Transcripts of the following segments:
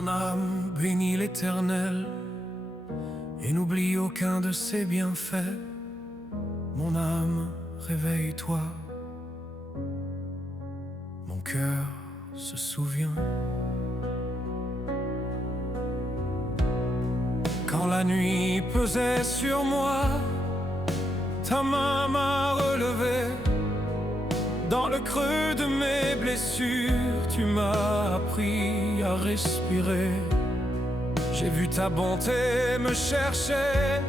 Mon âme bénit l'Éternel et n'oublie aucun de ses bienfaits. Mon âme, réveille-toi, mon cœur se souvient. Quand la nuit pesait sur moi, ta main m'a relevé. Dans le creux de mes blessures, tu m'as appris à respirer. J'ai vu ta bonté me chercher,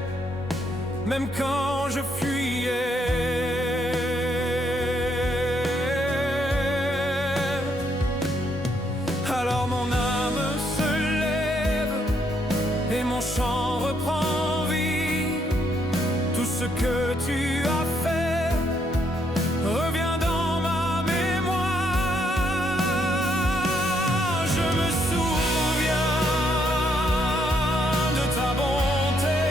même quand je fuyais. Alors mon âme se lève et mon chant reprend vie. Tout ce que tu as fait revient dans ma mémoire. Je me souviens de ta bonté,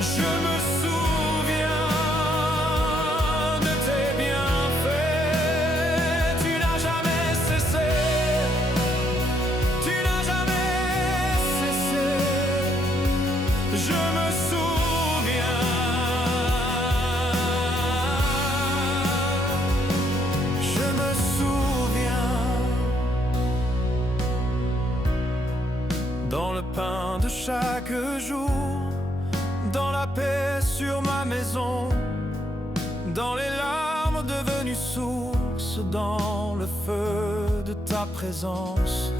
je me souviens de tes bienfaits. Tu n'as jamais cessé, tu n'as jamais cessé. Je me souviens, je me souviens. Dans le pain de chaque jour, dans la paix sur ma maison, dans les larmes devenues sources, dans le feu de ta présence,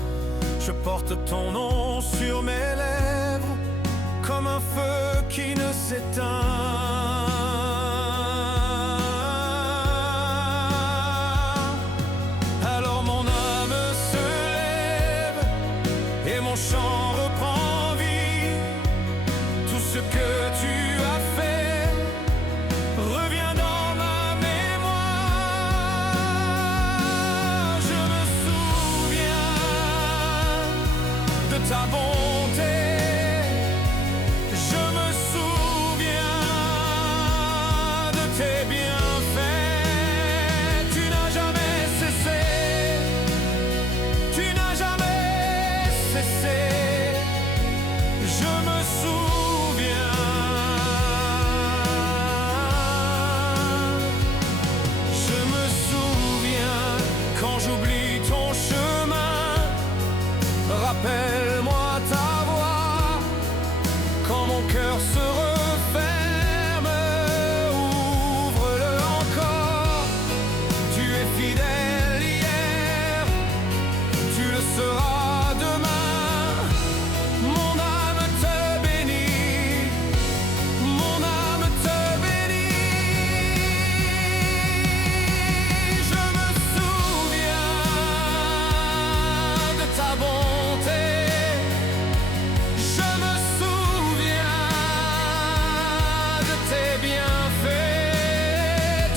je porte ton nom sur mes lèvres comme un feu qui ne s'éteint. Alors mon âme se lève et mon chant reprend vie. Tout ce que tu as fait revient dans ma mémoire. Je me souviens de ta bonté, je me souviens de tes bienfaits. Tu n'as jamais cessé, tu n'as jamais cessé. Je me souviens, je me souviens. Quand j'oublie ton chemin, rappelle-moi ta voix. Quand mon cœur se referme, ouvre-le encore. Tu es fidèle hier, tu le seras demain. Mon âme te bénit, mon âme te bénit. Je me souviens de ta bonté, je me souviens de tes bienfaits.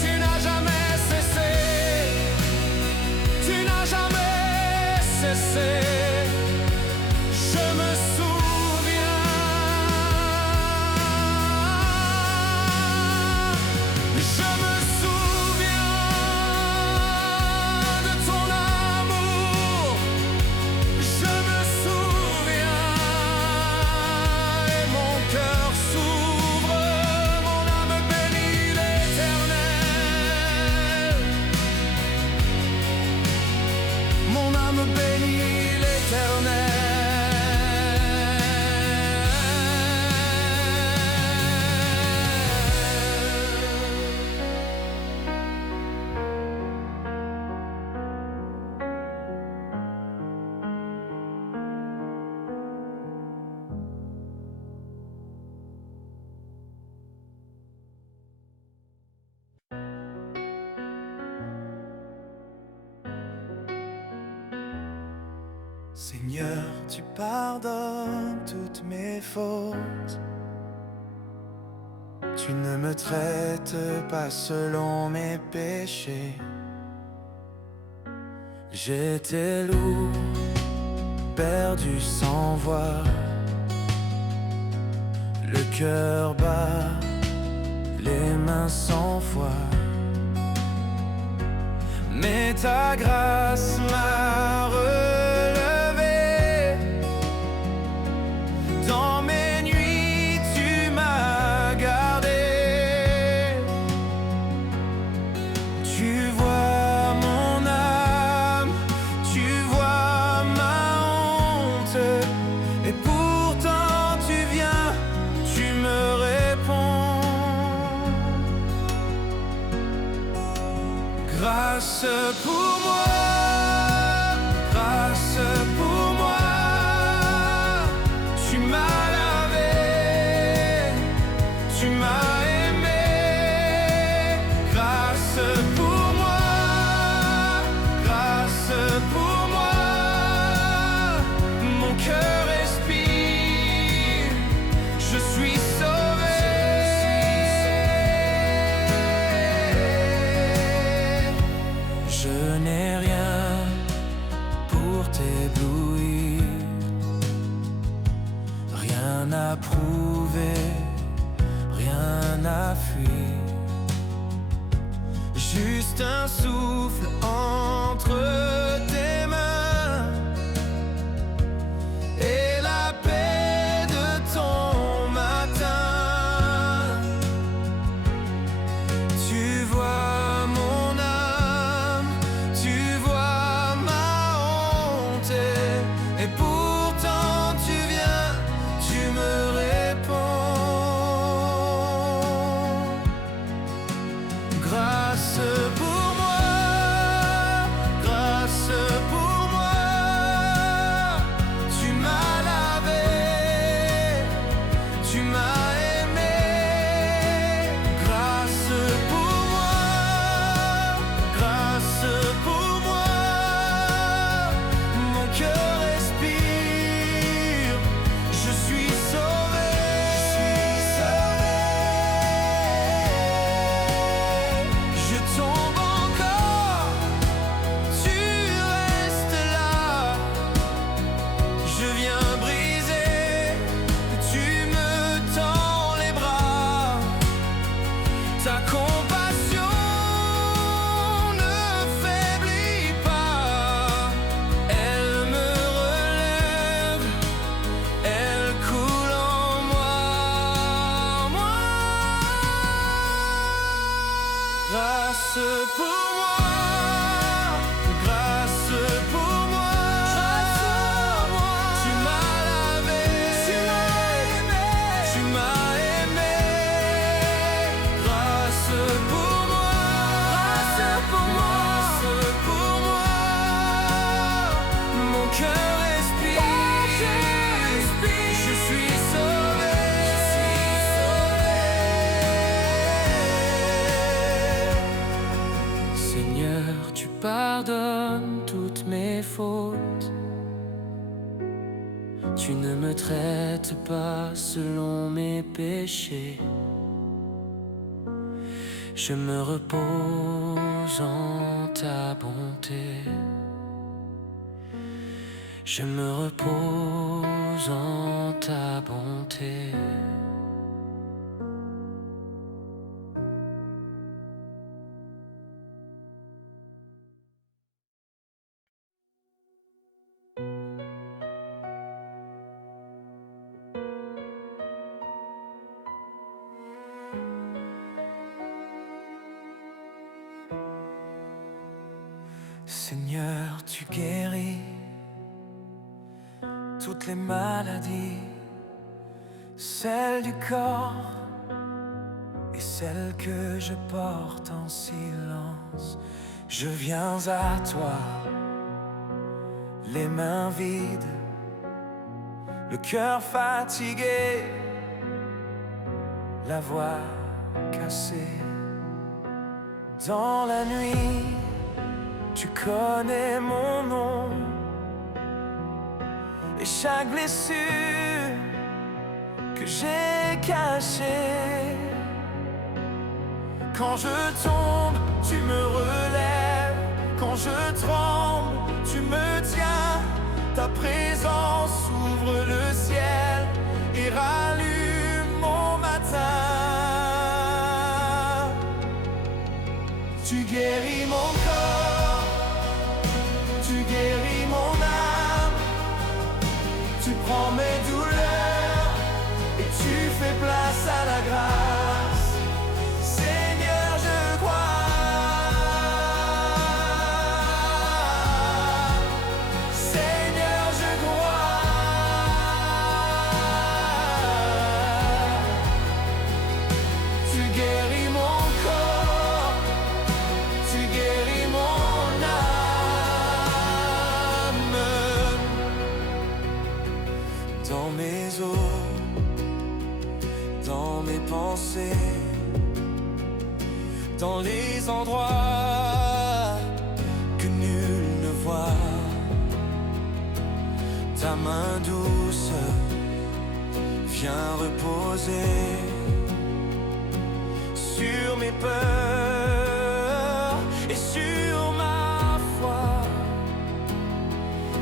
Tu n'as jamais cessé, tu n'as jamais cessé. Je me souviens, je me souviens de ton amour. Je me souviens et mon cœur s'ouvre. Mon âme bénit l'Éternel. Mon âme bénit l'Éternel. Seigneur, tu pardonnes toutes mes fautes. Tu ne me traites pas selon mes péchés. J'étais lourd, perdu sans voix, le cœur bas, les mains sans foi. Mais ta grâce m'a relevé. pour moi, grâce pour moi. Tu m'as lavé, tu m'as aimé, grâce pour moi, grâce pour moi. Mon cœur respire, je suis sauvé. Je n'ai rien pour t'éblouir, rien à prouver, rien à fuir. Juste un souffle entre tes mains et la paix de ton matin. Tu vois mon âme, tu vois ma honte, et pourtant tu viens, tu me réponds. Grâce pour moi, grâce pour moi. Tu m'as lavé, tu m'as aimé, grâce pour moi, grâce pour moi. Mon cœur respire, je suis sauvé, je tombe encore, tu restes là. Je viens briser, tu me tends les bras. Ta compassion ne faiblit pas, elle me relève, elle coule en moi, Grâce pour moi, grâce pour moi. Tu m'as lavé, tu m'as aimé. Grâce pour moi, grâce pour moi. Mon cœur respire, je suis sauvé. Seigneur, tu pardonnes toutes mes fautes. Tu ne me traites pas selon mes péchés. Je me repose en ta bonté. Je me repose en ta bonté. Seigneur, tu guéris toutes les maladies, celles du corps et celles que je porte en silence. Je viens à toi, les mains vides, le cœur fatigué, la voix cassée. Dans la nuit, tu connais mon nom et chaque blessure que j'ai cachée. Quand je tombe, tu me relèves. Quand je tremble, tu me tiens. Ta présence ouvre le ciel et rallume mon matin. Tu guéris mon corps, tu guéris mon âme. Tu prends mes douleurs et tu fais place à la grâce. Seigneur, je crois. Seigneur, je crois. Tu guéris mon corps, tu guéris mon âme. dans mes os, dans mes pensées, dans les endroits que nul ne voit. Ta main douce vient reposer sur mes peurs et sur ma foi.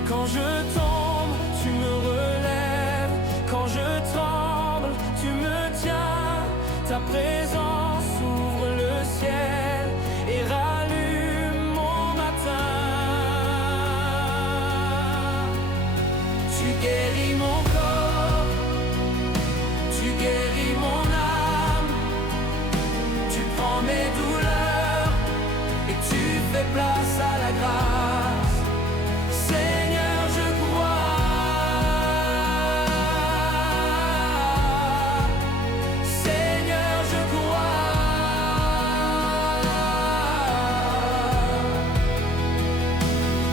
Quand je tombe, tu me relèves. Quand je tremble, tu me tiens. Ta présence ouvre le ciel et rallume mon matin. Tu guéris mon corps, tu guéris mon âme. Tu prends mes douleurs et tu fais place à la grâce. Seigneur, je crois. Seigneur, je crois.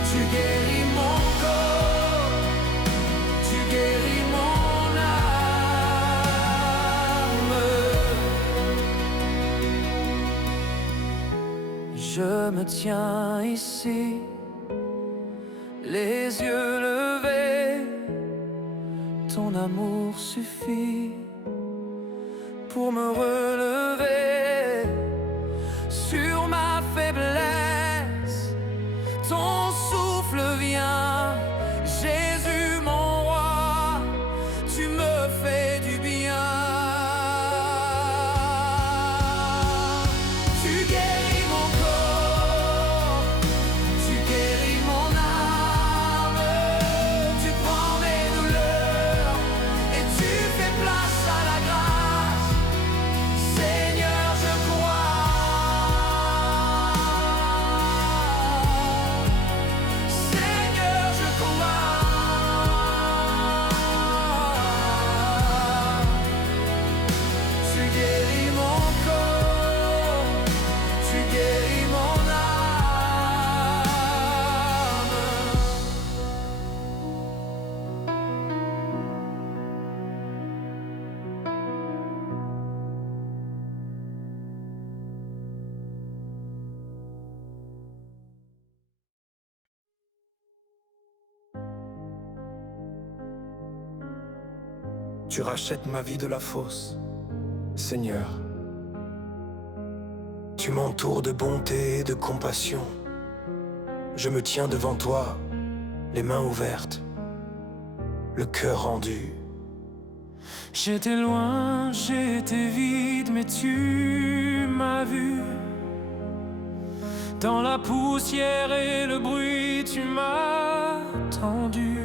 Tu guéris mon corps, tu guéris mon âme. Je me tiens ici, les yeux levés. Ton amour suffit pour me relever sur ma faiblesse. Ton souffle vient, Jésus mon roi, tu me fais du bien. Tu guéris mon corps, tu guéris mon âme. Tu prends mes douleurs et tu fais place à la grâce. Seigneur, je crois. Seigneur, je crois. Tu guéris mon corps, tu guéris mon âme. Tu rachètes ma vie de la fosse, Seigneur. Tu m'entoures de bonté et de compassion. Je me tiens devant toi, les mains ouvertes, le cœur rendu. J'étais loin, j'étais vide, mais tu m'as vu. Dans la poussière et le bruit, tu m'as tendu.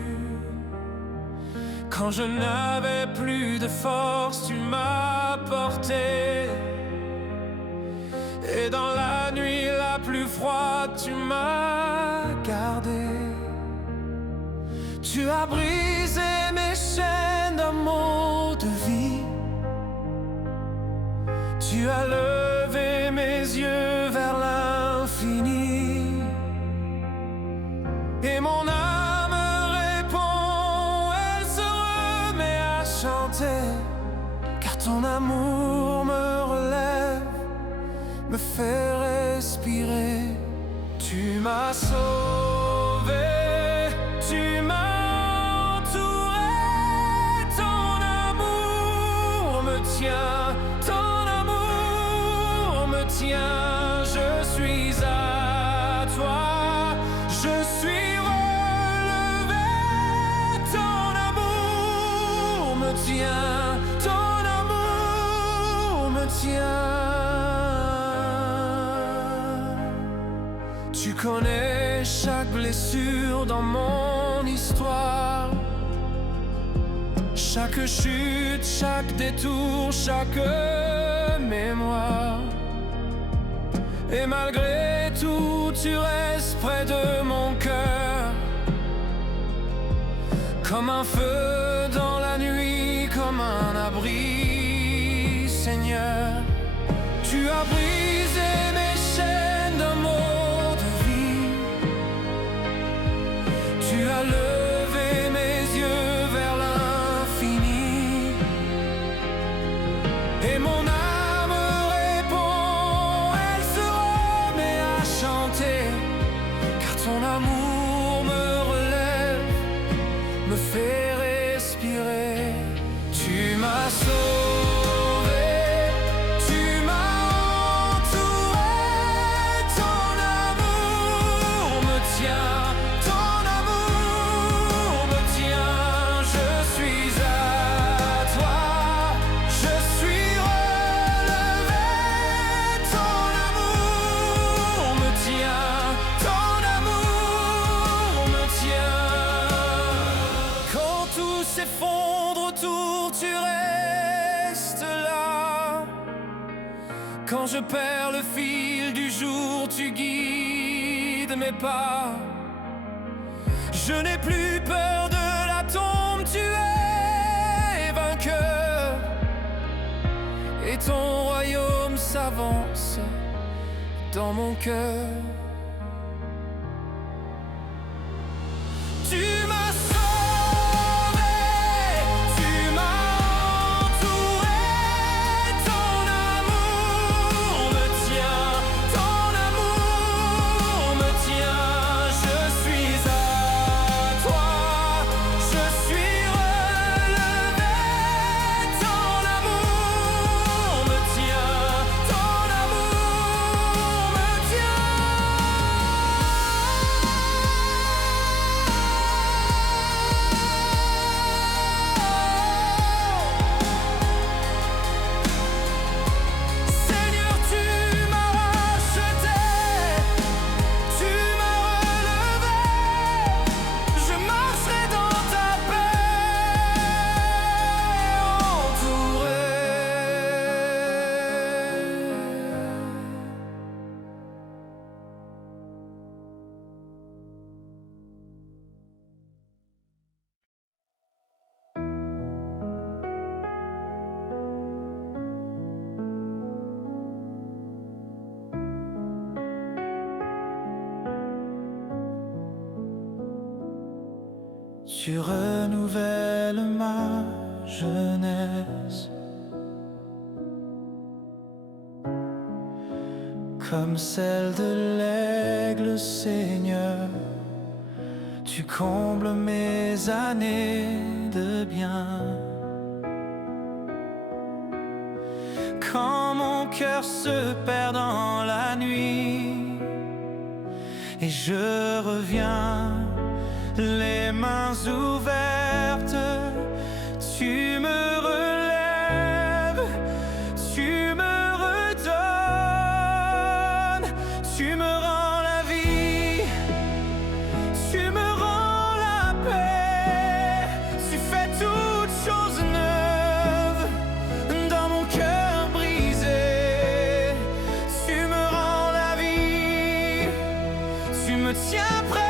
Quand je n'avais plus de force, tu m'as porté. Et dans la nuit la plus froide, tu m'as gardé. Tu as brisé mes chaînes d'amour, de vie. Tu as levé mes yeux vers l'infini. Et mon âme répond, elle se remet à chanter. Car ton amour me relève, me fait respirer. Tu m'as sauvé, tu m'as entouré. Ton amour me tient, ton amour me tient. Je suis à toi, je suis relevé. Ton amour me tient, ton amour me tient. Tu connais chaque blessure dans mon histoire, chaque chute, chaque détour, chaque mémoire. Et malgré tout, tu restes près de mon cœur, comme un feu dans la nuit, comme un abri, Seigneur. Tu as brisé mes chaînes d'amour, de vie. Tu as levé mes yeux vers l'infini. tout s'effondre autour, tu restes là. Quand je perds le fil du jour, tu guides mes pas. Je n'ai plus peur de la tombe, tu es vainqueur. Et ton royaume s'avance dans mon cœur. Tu m'as sauvé, tu m'as entouré. Ton amour me tient, ton amour me tient. Je suis à toi, je suis relevé. Ton amour me tient, ton amour me tient. Seigneur, tu m'as racheté, tu m'as relevé. Je marcherai dans ta paix, entouré. Tu renouvelles ma jeunesse, comme celle de l'aigle, Seigneur. Tu combles mes années de bien. Quand mon cœur se perd dans la nuit et je reviens les mains ouvertes, tu me relèves, tu me redonnes, tu me rends la vie, tu me rends la paix, tu fais toutes choses neuves dans mon cœur brisé, tu me rends la vie, tu me tiens près.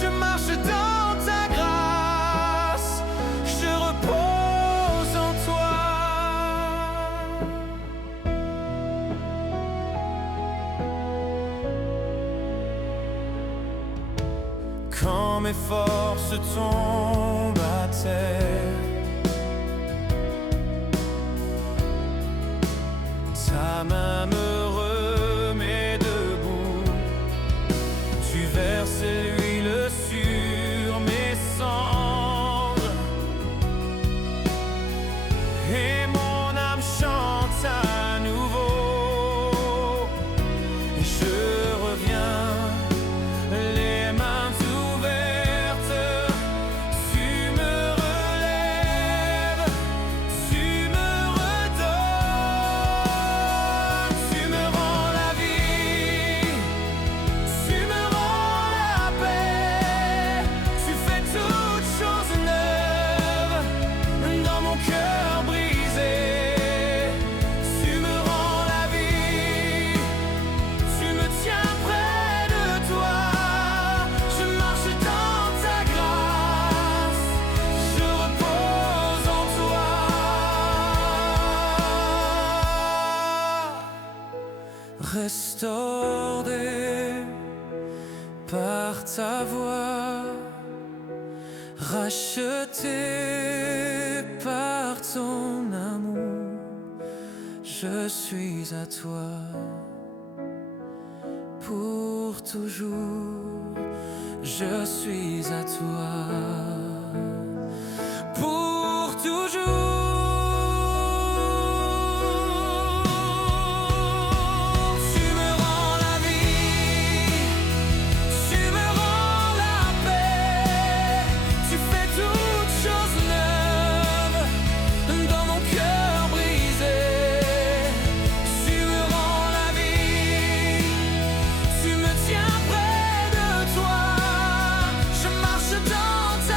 Je marche dans ta grâce, je repose en toi. Quand mes forces tombent à terre, ta main me remet debout. Tu verses l'huile sur mes cendres et mon âme chante à nouveau. Et je reviens les mains ouvertes. Tu me relèves, tu me redonnes, tu me rends la vie, tu me rends la paix, tu fais toutes choses neuves dans mon cœur brisé. Tu me rends la vie, tu me tiens près de toi. Je marche dans ta grâce, je repose en toi. Restauré par ta voix, racheté par ton amour, je suis à toi pour toujours, je suis à toi pour toujours. Tu me rends la vie, tu me rends la paix, tu fais toutes choses neuves dans mon cœur brisé. Tu me rends la vie, tu me tiens près de toi. Je marche dans ta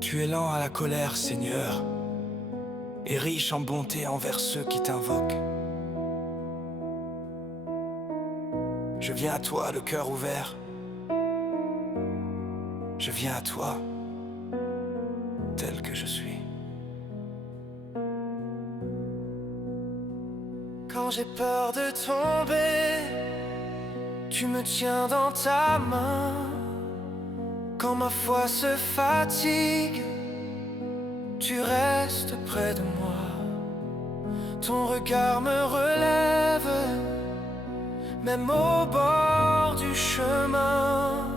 Tu es lent à la colère, Seigneur, et riche en bonté envers ceux qui t'invoquent. Je viens à toi, le cœur ouvert. Je viens à toi, tel que je suis. Quand j'ai peur de tomber, tu me tiens dans ta main. Quand ma foi se fatigue, tu restes près de moi. Ton regard me relève, même au bord du chemin.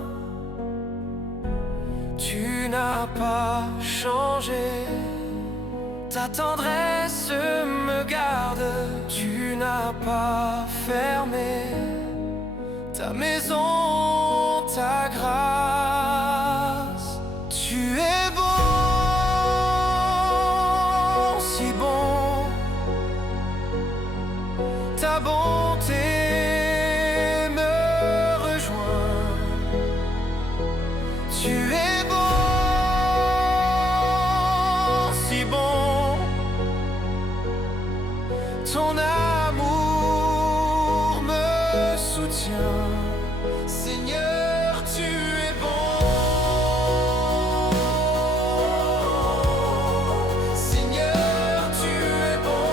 Tu n'as pas changé, ta tendresse me garde. Tu n'as pas fermé ta maison, ta grâce. Tu es bon, si bon. Ta bonté me rejoint. Tu es bon, si bon. Ton amour me soutient. Seigneur, tu es bon. Seigneur, tu es bon.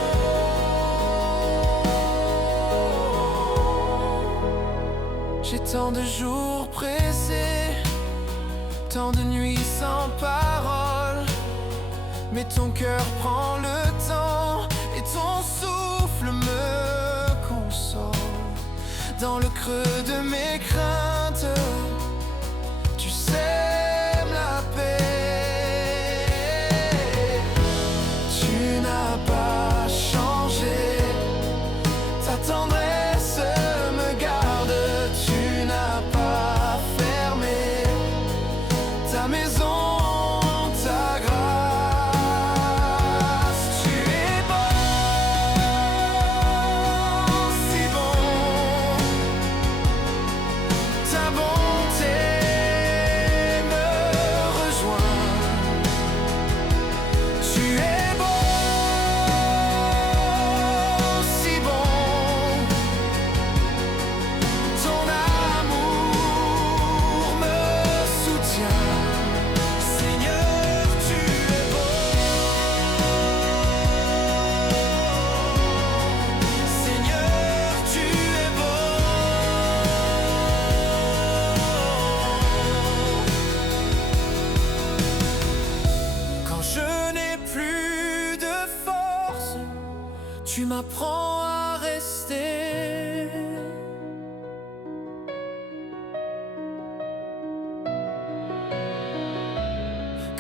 J'ai tant de jours pressés, tant de nuits sans parole, mais ton cœur prend le temps et ton souffle me console. Dans le creux de mes craintes, tu sèmes la paix. Tu n'as pas changé, ta tendresse me garde. Tu n'as pas fermé ta maison, ta grâce. Tu es bon, si bon. Ta bonté me rejoint. Tu es bon, si bon. Ton amour me soutient. Seigneur, tu es bon. Seigneur, tu es bon. Quand je n'ai plus de force, tu m'apprends à rester.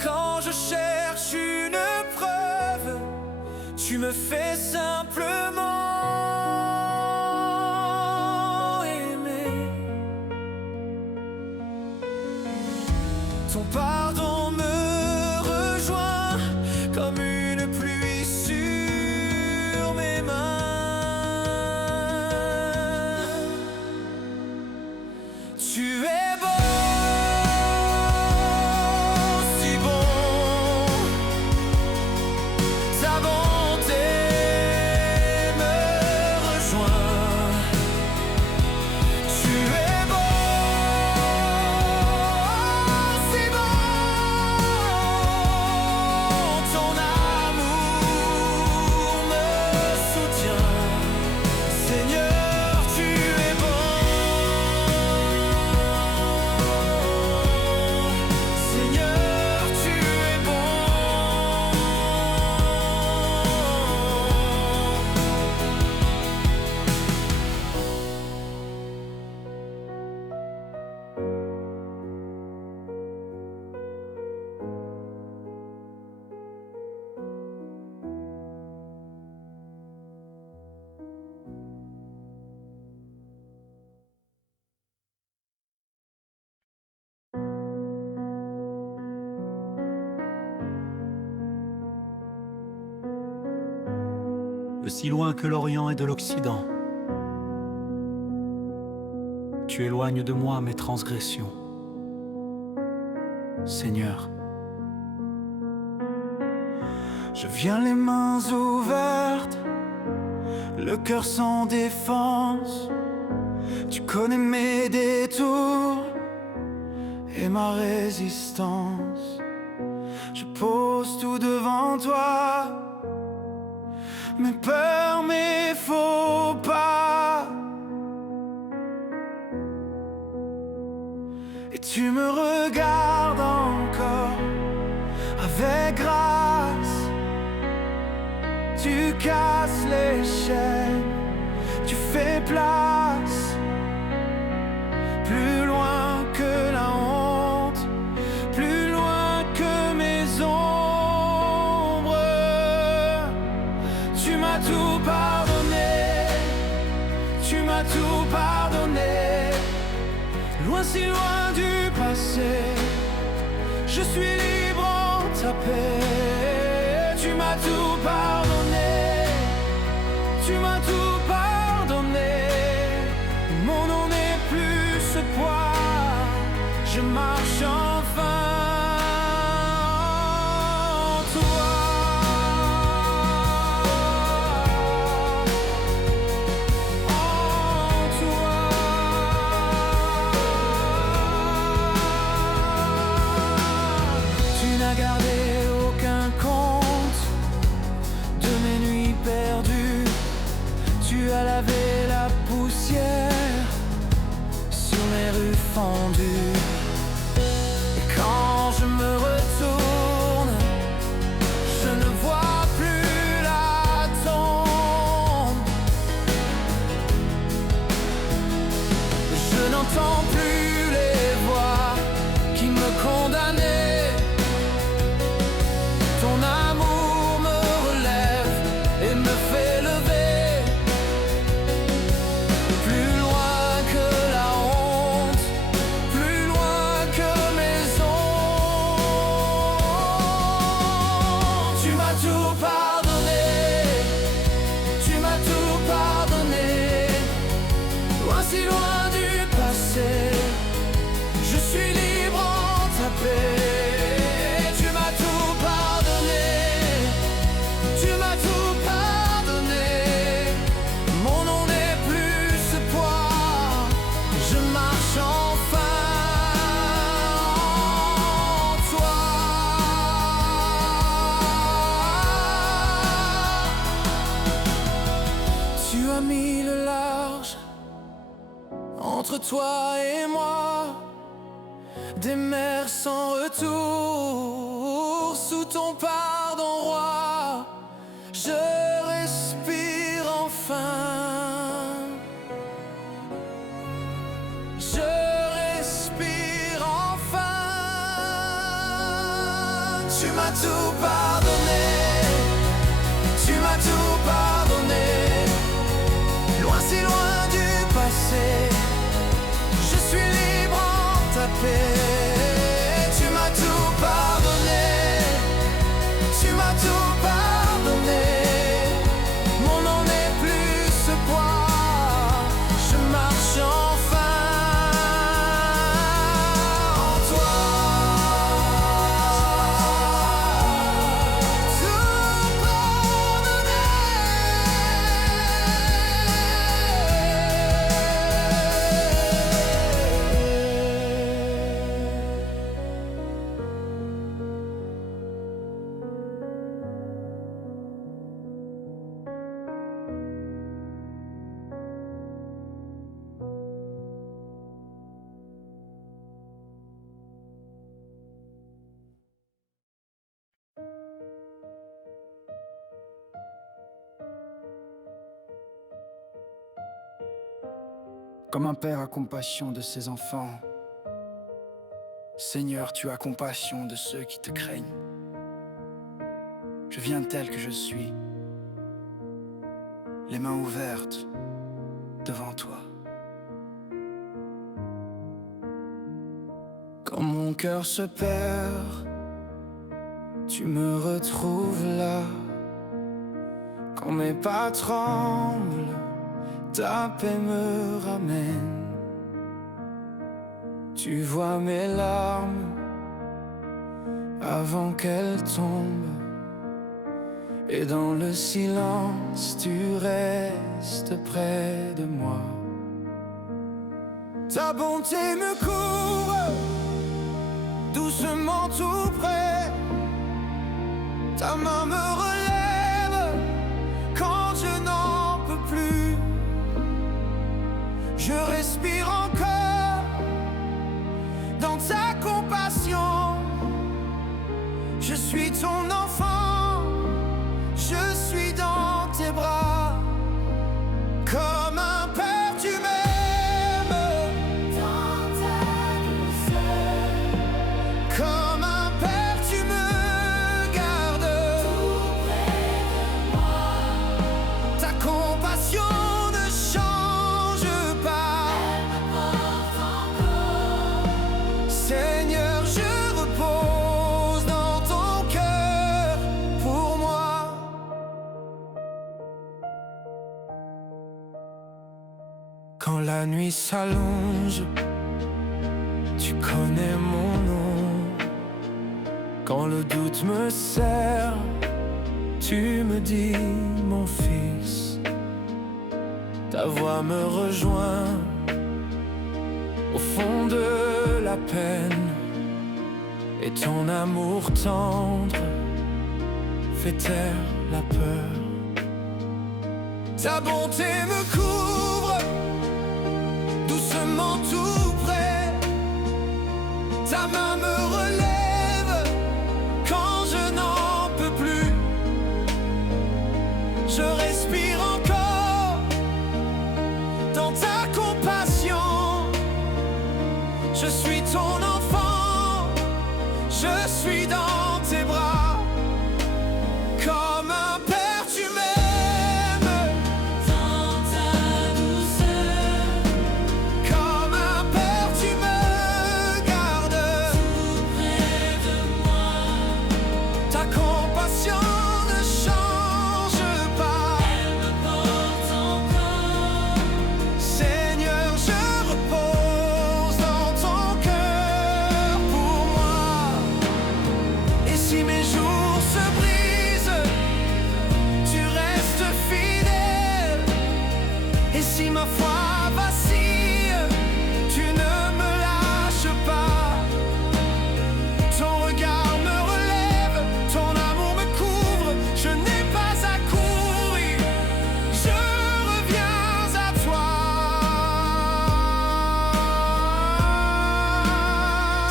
Quand je cherche une preuve, tu me fais simplement aimer. Ton pardon me rejoint comme une pluie sur mes mains. Tu es bon, si bon. Ta bonté me rejoint. Tu es bon, si bon. Ton amour me soutient. Seigneur, tu es bon. Seigneur, tu es bon. Aussi loin que l'Orient est de l'Occident, tu éloignes de moi mes transgressions. Seigneur, Je viens les mains ouvertes, le cœur sans défense. Tu connais mes détours et ma résistance. Je pose tout devant toi, mes peurs, mes faux pas. Et tu me regardes encore avec grâce. Tu casses les chaînes, tu fais place. Plus loin que la honte, plus loin que mes ombres. Tu m'as tout pardonné, tu m'as tout pardonné. Loin, si loin du passé, je suis libre en ta paix. Tu m'as tout pardonné, tu m'as tout pardonné. Mon nom n'est plus ce poids, je marche enfin en toi. En toi. Tu n'as gardé aucun compte de mes nuits perdues. Tu as lavé la poussière sur mes rues fendues. Et quand je me retourne, je ne vois plus la tombe. Je n'entends plus les voix qui me condamnaient. Ton amour me relève et me fait lever. Plus loin que la honte, plus loin que mes ombres. Tu m'as tout pardonné, tu m'as tout pardonné. Loin, si loin du passé, je suis libre en ta paix. Tu m'as tout pardonné, tu m'as tout pardonné. Mon nom n'est plus ce poids, je marche enfin en toi. Tu as mis le large entre toi et moi, des mers sans retour. Sous ton pardon, roi, je respire enfin. Je respire enfin. Tu m'as tout pardonné, tu m'as tout pardonné. Loin, si loin du passé, je suis libre en ta paix. Tu m'as tout pardonné, tu m'as tout pardonné. Mon nom n'est plus ce poids, je marche enfin en toi. Tout pardonné. Comme un père a compassion de ses enfants, Seigneur, tu as compassion de ceux qui te craignent. Je viens tel que je suis, les mains ouvertes devant toi. Quand mon cœur se perd, tu me retrouves là. Quand mes pas tremblent, ta paix me ramène. Tu vois mes larmes avant qu'elles tombent. Et dans le silence, tu restes près de moi. Ta bonté me couvre, doucement tout près. Ta main me relève quand je n'en peux plus. Je respire encore dans ta compassion. Je suis ton enfant, je suis dans tes bras. Comme un père tu m'aimes, dans ta douceur. Comme un père tu me gardes, tout près de moi. Ta compassion ne change pas, elle me porte encore. Seigneur, je repose dans ton cœur pour moi. Quand la nuit s'allonge, tu connais mon nom. Quand le doute me serre, tu me dis mon fils. Ta voix me rejoint au fond de la peine. Et ton amour tendre fait taire la peur. Ta bonté me couvre, doucement tout près. Ta main me relève quand je n'en peux plus. Je respire encore dans ta compassion. Je suis ton enfant, je suis dans tes bras. Comme un père tu m'aimes, dans ta douceur. Comme un père tu me gardes, tout près de moi. Ta compassion ne change pas, elle me porte encore. Seigneur, je repose dans ton cœur pour moi. Et si mes jours se brisent, tu restes fidèle. Et si ma foi vacille, tu ne me lâches pas. Ton regard me relève, ton amour me couvre. Je n'ai pas à courir, je reviens à toi.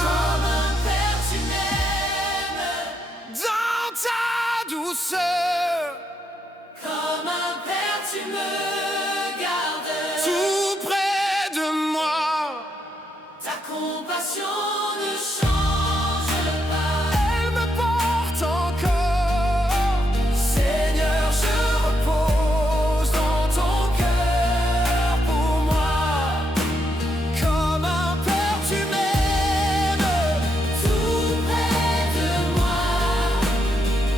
Comme un père tu m'aimes, dans ta douceur. Comme un père tu me gardes, tout près de moi. Ta compassion ne change pas, elle me porte encore. Seigneur, je repose dans ton cœur pour moi. Comme un père tu m'aimes, tout près de moi.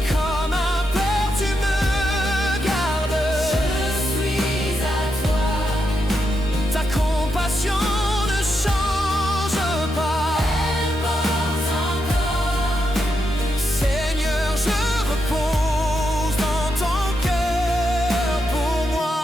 Comme un père tu me gardes, je suis à toi. Ta compassion ne change pas, elle porte encore. Seigneur, je repose dans ton cœur pour moi.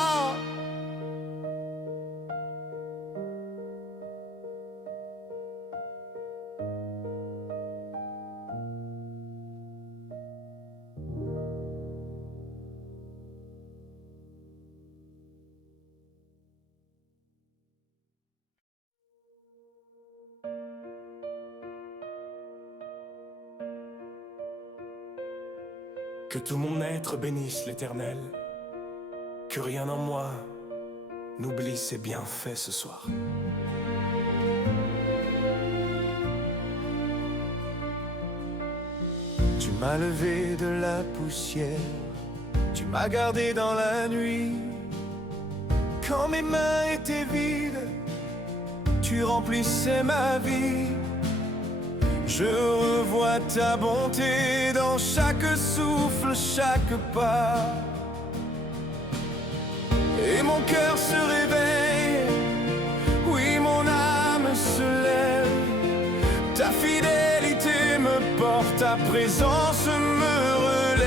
Que tout mon être bénisse l'Éternel. Que rien en moi n'oublie ses bienfaits ce soir. Tu m'as levé de la poussière, tu m'as gardé dans la nuit. Quand mes mains étaient vides, tu remplissais ma vie. Je revois ta bonté dans chaque souffle, chaque pas. Et mon cœur se réveille, oui mon âme se lève. Ta fidélité me porte, ta présence me relève.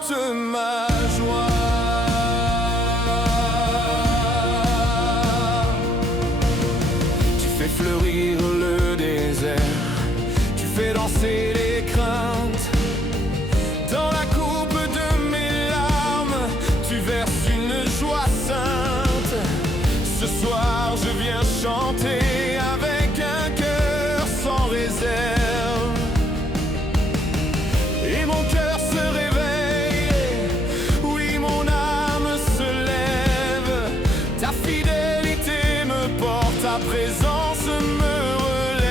toute ma joie. Tu fais fleurir le désert, tu fais danser les craintes. Dans la coupe de mes larmes, tu verses une joie sainte. Ce soir je viens chanter avec un cœur sans réserve. Et mon cœur se réveille, oui mon âme se lève. Ta fidélité me porte, ta présence me relève.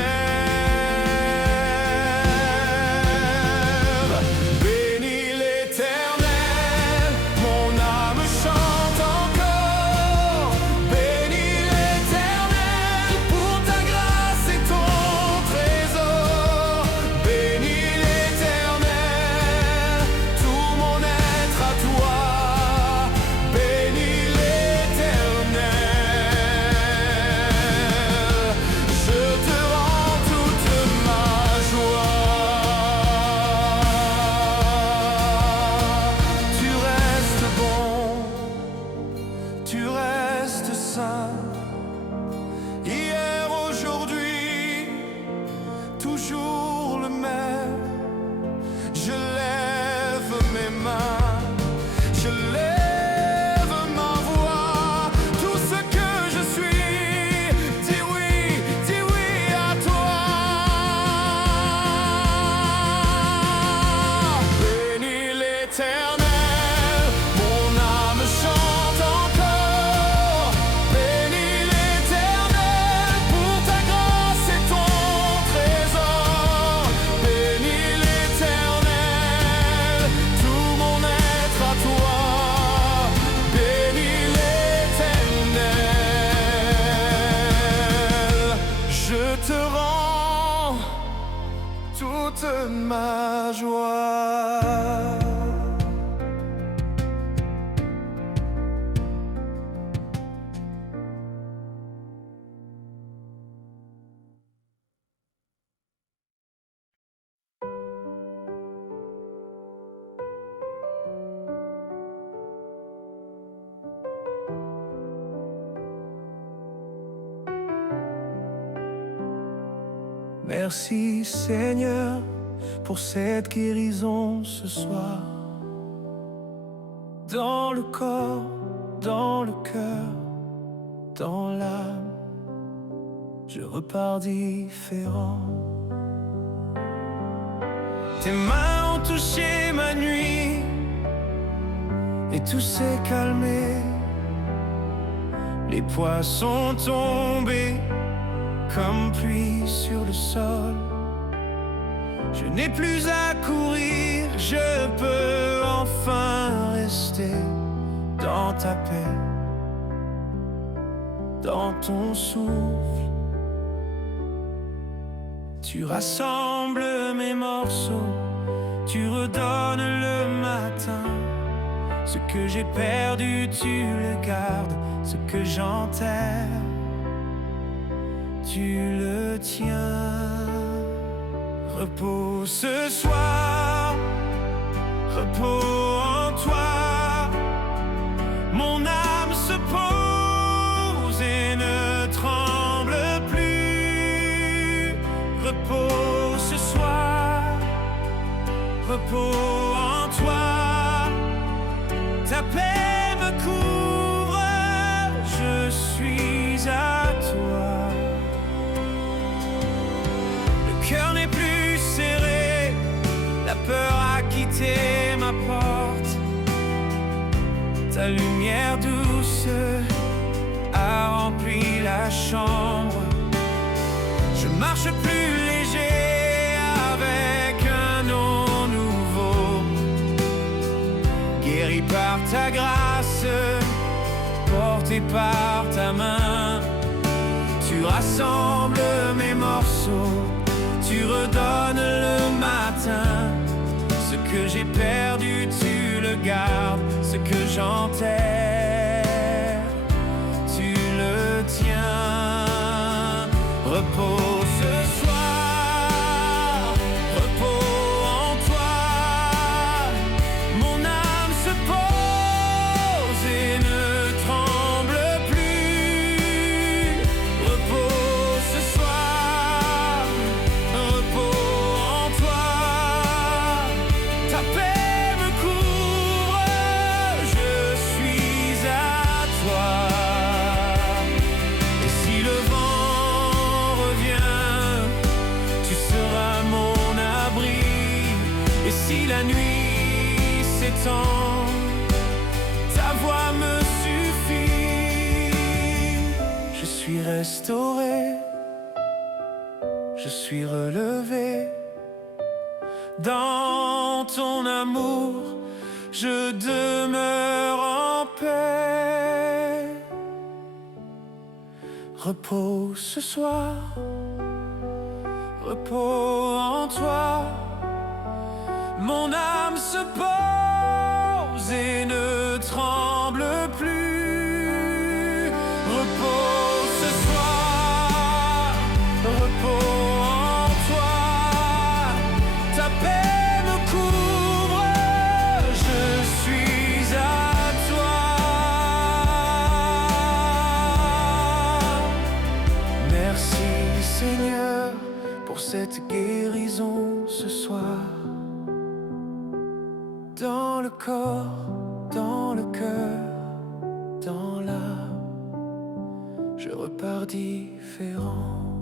Bénis l'Éternel, mon âme chante encore. Bénis l'Éternel pour ta grâce et ton trésor. Bénis l'Éternel, tout mon être à toi. Bénis l'Éternel, je te rends toute ma joie. Tu restes bon, tu restes saint. Hier, aujourd'hui, toujours le même. Je lève mes mains, je lève ma voix. Tout ce que je suis, dis oui à toi. Bénis l'Éternel, mon âme chante encore. Bénis l'Éternel pour ta grâce et ton trésor. Bénis l'Éternel, tout mon être à toi. Bénis l'Éternel, je te rends toute ma joie. Merci Seigneur pour cette guérison ce soir. Dans le corps, dans le cœur, dans l'âme, je repars différent. Tes mains ont touché ma nuit et tout s'est calmé. Les poids sont tombés comme pluie sur le sol. Je n'ai plus à courir, je peux enfin rester dans ta paix, dans ton souffle. Tu rassembles mes morceaux, tu redonnes le matin. Ce que j'ai perdu, tu le gardes, ce que j'enterre, tu le tiens. Repos ce soir, repos en toi. Mon âme se pose et ne tremble plus. Repos ce soir, repos en toi. Ta paix me couvre, je suis à toi. Le cœur n'est plus serré, la peur a quitté ma porte. Ta lumière douce a rempli la chambre. Je marche plus léger avec un nom nouveau. Guéri par ta grâce, porté par ta main. Tu rassembles mes morceaux, tu redonnes le matin. Ce que j'ai perdu, tu le gardes. Ce que j'enterre, tu le tiens. Repos ce soir, repos en toi. Mon âme la nuit s'étend, ta voix me suffit. Je suis restauré, je suis relevé. Dans ton amour, je demeure en paix. Repos ce soir, repos en toi. Mon âme se pose et ne tremble plus. Repos ce soir, repos en toi. Ta paix me couvre, je suis à toi. Merci Seigneur pour cette guérison ce soir. Dans le corps, dans le cœur, dans l'âme, je repars différent.